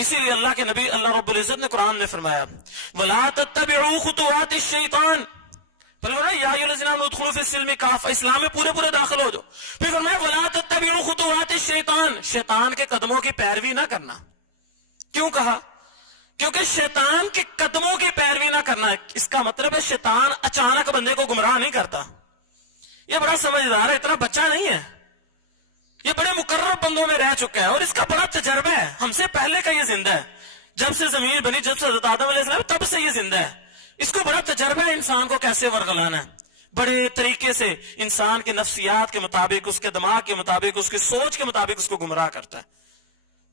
اسی لیے اللہ کے نبی اللہ رب العزت نے قرآن میں فرمایا وَلَا تَتَّبِعُوا خُطُوَاتِ الشَّيْطَانِ، پھر فرمایا یا ایھا الذین آمنوا ادخلوا فی السلم کافۃ، اسلام میں پورے پورے داخل ہو جاؤ. پھر فرمایا وَلَا تَتَّبِعُوا خُطُوَاتِ الشَّيْطَانِ، شیطان کے قدموں کی پیروی نہ کرنا. کیوں کہا؟ کیونکہ شیطان کے قدموں کی پیروی نہ کرنا، اس کا مطلب ہے شیطان اچانک بندے کو گمراہ نہیں کرتا. یہ بڑا سمجھدار ہے، اتنا بچہ نہیں ہے، یہ بڑے مقرب بندوں میں رہ چکا ہے اور اس کا بڑا تجربہ ہے. ہم سے پہلے کا یہ زندہ ہے، جب سے زمین بنی، جب سے حضرت آدم علیہ السلام تب سے یہ زندہ ہے. اس کو بڑا تجربہ ہے انسان کو کیسے ورگلانا ہے. بڑے طریقے سے انسان کے نفسیات کے مطابق، اس کے دماغ کے مطابق، اس کی سوچ کے مطابق اس کو گمراہ کرتا ہے.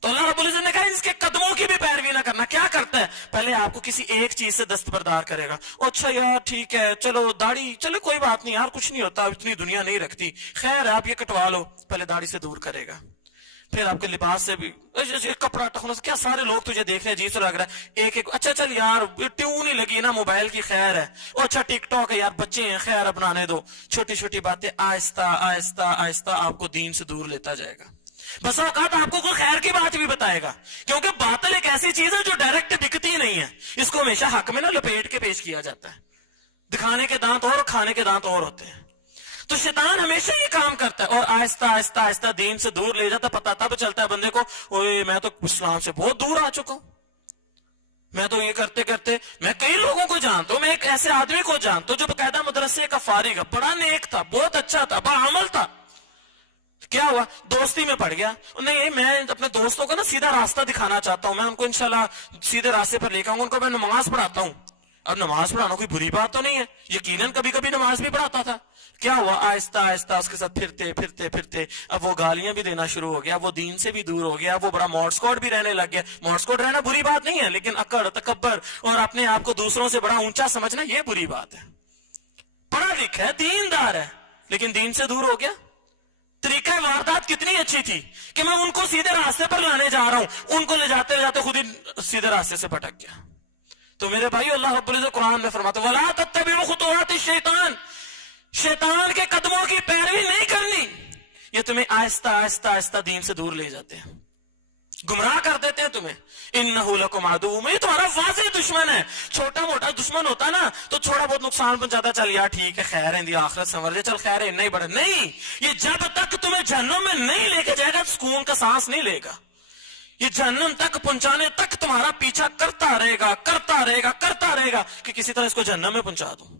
تو اللہ رب العزت نے کہا اس کے قدموں کی بھی پیروی نہ کرنا. کیا کرتا ہے؟ پہلے آپ کو کسی ایک چیز سے دستبردار کرے گا. اچھا یار ٹھیک ہے، چلو داڑھی، چلو کوئی بات نہیں یار، کچھ نہیں ہوتا، اتنی دنیا نہیں رکھتی، خیر آپ یہ کٹوا لو. پہلے داڑھی سے دور کرے گا، پھر آپ کے لباس سے بھی، کپڑا ٹکنا، کیا سارے لوگ تجھے دیکھ رہے ہیں، عجیب سا لگ رہا ہے، ایک ایک، اچھا چل یار ٹیون نہیں لگی نا موبائل کی، خیر ہے، اچھا ٹک ٹاک ہے یار، بچے ہیں، خیر اپنانے دو. چھوٹی چھوٹی باتیں آہستہ آہستہ آہستہ آپ کو دین سے دور لیتا جائے گا. بس اوقات آپ کو کوئی خیر کی بات بھی بتائے گا، کیونکہ باطل ایک ایسی چیز ہے جو ڈائریکٹ دکھتی نہیں ہے، اس کو ہمیشہ حق میں نہ لپیٹ کے پیش کیا جاتا ہے. دکھانے کے دانت اور کھانے کے دانت اور ہوتے ہیں. تو شیطان ہمیشہ یہ کام کرتا ہے اور آہستہ آہستہ آہستہ دین سے دور لے جاتا. پتہ تب چلتا ہے بندے کو، اوے میں تو اسلام سے بہت دور آ چکا ہوں، میں تو یہ کرتے کرتے، میں کئی لوگوں کو جانتا ہوں. میں ایک ایسے آدمی کو جانتا ہوں جو باقاعدہ مدرسے کا فارغ ہے، بڑا نیک تھا، بہت اچھا تھا، باعمل تھا. کیا ہوا؟ دوستی میں پڑ گیا. نہیں، میں اپنے دوستوں کو نا سیدھا راستہ دکھانا چاہتا ہوں، میں ان کو انشاءاللہ سیدھے راستے پر لے کے آؤں گا. ان کو میں نماز پڑھاتا ہوں. اب نماز پڑھانا کوئی بری بات تو نہیں ہے، یقیناً کبھی کبھی نماز بھی پڑھاتا تھا. کیا ہوا؟ آہستہ آہستہ اس کے ساتھ پھرتے پھرتے پھرتے اب وہ گالیاں بھی دینا شروع ہو گیا، وہ دین سے بھی دور ہو گیا، وہ بڑا موڈسکوٹ بھی رہنے لگ گیا. موڈسکوٹ رہنا بری بات نہیں ہے، لیکن اکڑ، تکبر اور اپنے آپ کو دوسروں سے بڑا اونچا سمجھنا یہ بری بات ہے. پڑھا لکھا ہے، دیندار ہے، لیکن دین سے دور ہو گیا. طریقہ واردات کتنی اچھی تھی کہ میں ان کو سیدھے راستے پر لانے جا رہا ہوں، ان کو لے جاتے لے جاتے خود ہی سیدھے راستے سے بھٹک گیا. تو میرے بھائی، اللہ رب العزت قرآن میں فرماتا ہے وَلَا تَتَّبِعُوا خُطُوَاتِ الشَّيْطَانِ، شیطان کے قدموں کی پیروی نہیں کرنی. یہ تمہیں آہستہ آہستہ آہستہ دین سے دور لے جاتے ہیں، گمراہ کر دیتے ہیں تمہیں. انہو لکم عدو، یہ تمہارا واضح دشمن ہے. چھوٹا موٹا دشمن ہوتا نا تو تھوڑا بہت نقصان پہنچاتا، چل یار ٹھیک ہے، خیر ہے، آخرت سنور جائے، چل خیر ہے، نہیں بڑا نہیں. یہ جب تک تمہیں جہنم میں نہیں لے کے جائے گا سکون کا سانس نہیں لے گا. یہ جہنم تک پہنچانے تک تمہارا پیچھا کرتا رہے گا، کرتا رہے گا، کرتا رہے گا کہ کسی طرح اس کو جہنم میں پہنچا دوں.